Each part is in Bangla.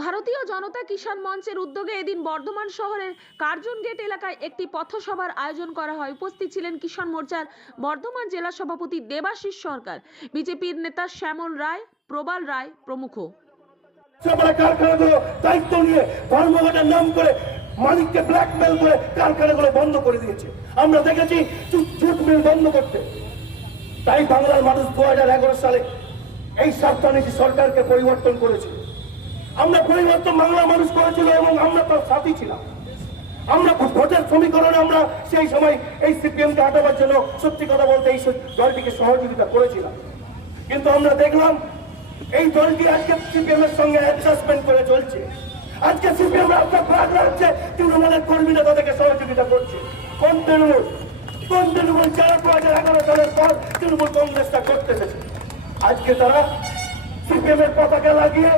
ভারতীয় জনতা কিষাণ মঞ্চের উদ্যোগে এদিন বর্ধমান শহরের কার্জন গেট এলাকায় একটি পথসভার আয়োজন করা হয়। উপস্থিত ছিলেন কিষাণ মোর্চার বর্ধমান জেলা সভাপতি দেবাশিস সরকার, বিজেপির নেতা শ্যামল রায়, প্রবাল রায় প্রমুখ। কারখানাগুলো দায়িত্ব নিয়ে ধর্মঘটের নাম করে মালিককে ব্ল্যাকমেল করে কারখানাগুলো বন্ধ করে দিয়েছে। আমরা দেখেছি জুট মিল বন্ধ করতে। তাই বাংলার মানুষ দু হাজার এগারো সালে এই স্বার্থানীতি সরকারকে পরিবর্তন করেছে। আমরা পরিবর্তন বাংলা মানুষ করেছিল এবং আমরা তার সাথী ছিলাম। আমরা ভোটের সমীকরণে আমরা সেই সময় এই সিপিএমকে হাঁটাবার জন্য সত্যি কথা বলতে এই দলটিকে সহযোগিতা করেছিলাম। কিন্তু আমরা দেখলাম, এই দলটি আজকে সিপিএম এর সঙ্গে অ্যাডজাস্টমেন্ট করে চলছে। আজকে সিপিএম রাস্তা ফ্লাগ রাখছে, তৃণমূলের কর্মীরা তাদেরকে সহযোগিতা করছে। কোন তৃণমূল? কোন তৃণমূল যারা দু হাজার এগারো সালের পর তৃণমূল কংগ্রেসটা করতে এসেছে আজকে তারা সিপিএম এর পতাকা লাগিয়ে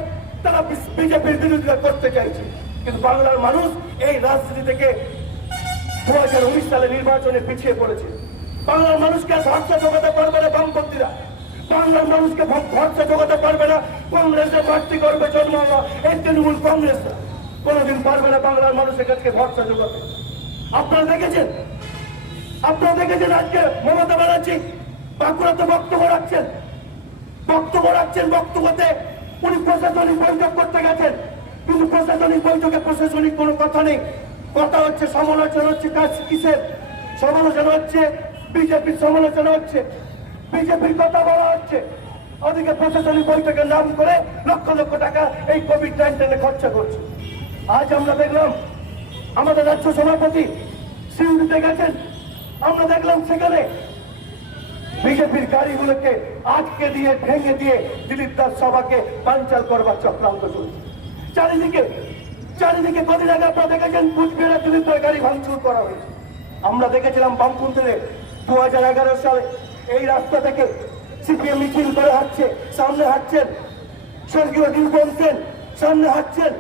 তারা বিজেপির বিরোধিতা করতে চাইছে। কিন্তু বাংলার মানুষ এই রাজনীতি থেকে দু হাজার উনিশ সালে নির্বাচনে পিছিয়ে পড়েছে। বাংলার মানুষকে ভরসা জোগাতে পারবে না বামপন্থীরা। বাংলার মানুষকে ভরসা জোগাতে পারবে না কংগ্রেসের প্রার্থী করবে জন্ম এই তৃণমূল কংগ্রেসরা। কোনোদিন পারবে না বাংলার মানুষের কাছে ভরসা জোগাতে। আপনারা দেখেছেন? আপনারা দেখেছেন আজকে মমতা ব্যানার্জি বাঁকুড়াতে বক্তব্য রাখছেন? বক্তব্য রাখছেন বক্তব্যতে। উনি প্রশাসনিক বৈঠক করতে গেছেন। কিন্তু প্রশাসনিক বৈঠকে প্রশাসনিক কোনো কথা নেই। কথা হচ্ছে, সমালোচনা হচ্ছে, কাজ কিসের? সমালোচনা হচ্ছে, বিজেপির সমালোচনা হচ্ছে। বিজেপির কথা বলা হচ্ছে। ওদিকে প্রশাসনিক বৈঠকের নাম করে লক্ষ লক্ষ টাকা এই কোভিড নাইন্টিনে খরচা করছে। আজ আমরা দেখলাম, আমাদের রাজ্য সভাপতি সিউড়িতে গেছেন। আমরা দেখলাম সেখানে বিজেপির গাড়িগুলোকে আটকে দিয়ে, ভেঙে দিয়ে দিলীপ দাস সভাকে পাঞ্চাল করবার চক্রান্ত চলছে চারিদিকে চারিদিকে কদিন আগে আপনারা দেখেছেন কুচবিহারের দিলীপ দাস গাড়ি ভাঙচুর করা হয়েছে। আমরা দেখেছিলাম বামপন্থীদের দু হাজার এগারো সালে এই রাস্তা থেকে সিপিএম মিছিল করে হাঁটছে, সামনে হাঁটছেন স্বর্গীয় নীলকম সেন, সামনে হাঁটছেন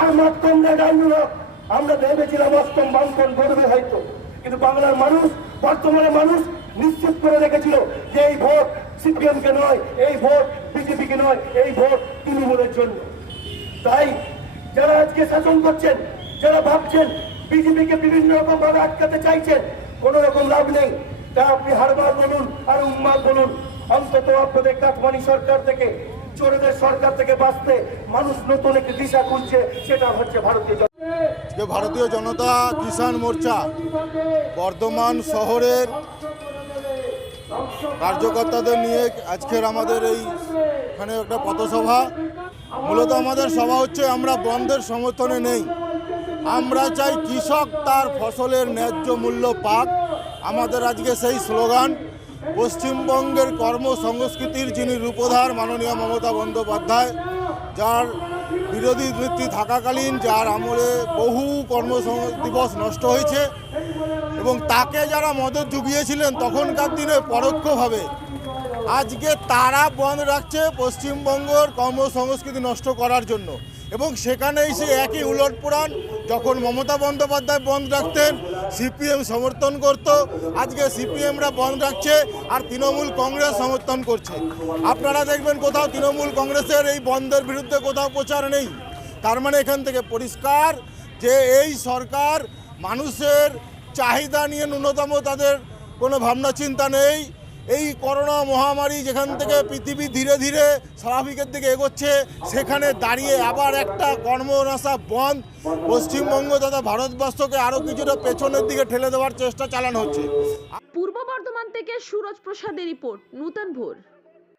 আর মাত কমরেড আন্দোলন আমরা ভেবেছিলাম অষ্টম বামপন করবে হয়তো, কিন্তু বাংলার মানুষ, বর্তমানে মানুষ নিশ্চিত করে রেখেছিল যে এই ভোট সিপিএম কে নয়, এই ভোট বিজেপি কে নয়, এই ভোট তৃণমূলের জন্য। তাই যারা আজকে শাসন করছেন, যারা ভাবছেন বিজেপিকে বিভিন্ন রকম ভাবে আটকাতে চাইছেন, কোন রকম লাভ নেই। তা আপনি হারবার বলুন আর উম্মাদ বলুন। অন্তত আপনাদের কাঠমানি সরকার থেকে, চোরেদের সরকার থেকে বাঁচতে মানুষ নতুন একটি দিশা খুঁজছে, সেটা হচ্ছে ভারতীয় জনতা। ভারতীয় জনতা কিষাণ মোর্চা বর্ধমান শহরের কার্যকর্তাদের নিয়ে আজকের আমাদের এই এখানে একটা পথসভা। মূলত আমাদের সভা হচ্ছে, আমরা বন্ধের সমর্থনে নেই। আমরা চাই কৃষক তার ফসলের ন্যায্য মূল্য পাক। আমাদের আজকে সেই স্লোগান, পশ্চিমবঙ্গের কর্মসংস্কৃতির যিনি রূপধার মাননীয় মমতা বন্দ্যোপাধ্যায়, যার বিরোধী বৃত্তি থাকাকালীন যার আমলে বহু কর্ম দিবস নষ্ট হয়েছে এবং তাকে যারা মদত জুগিয়েছিলেন তখনকার দিনে পরোক্ষভাবে, আজকে তারা বন্ধ রাখছে পশ্চিমবঙ্গর কর্মসংস্কৃতি নষ্ট করার জন্য। এবং সেখানেই সে একই উলট পুরাণ যখন মমতা বন্দ্যোপাধ্যায় বন্ধ রাখতেন সিপিএম সমর্থন করত, আজকে সিপিএমরা বন্ধ রাখছে আর তৃণমূল কংগ্রেস সমর্থন করছে। আপনারা দেখবেন কোথাও তৃণমূল কংগ্রেসের এই বন্ধের বিরুদ্ধে কোথাও প্রচার নেই। তার মানে এখান থেকে পরিষ্কার যে এই সরকার মানুষের চাহিদা নিয়ে ন্যূনতম তাদের কোনো ভাবনা চিন্তা নেই। এই করোনা মহামারী যেখান থেকে পৃথিবী ধীরে ধীরে স্বাভাবিকের দিকে এগোচ্ছে, সেখানে দাঁড়িয়ে আবার একটা কর্মনাশা বন্ধ। পশ্চিমবঙ্গ তথা ভারতবর্ষকে আরও কিছুটা পেছনের দিকে ঠেলে দেওয়ার চেষ্টা চালানো হচ্ছে। পূর্ব বর্ধমান থেকে সুরজ প্রসাদের রিপোর্ট, নূতন ভোর।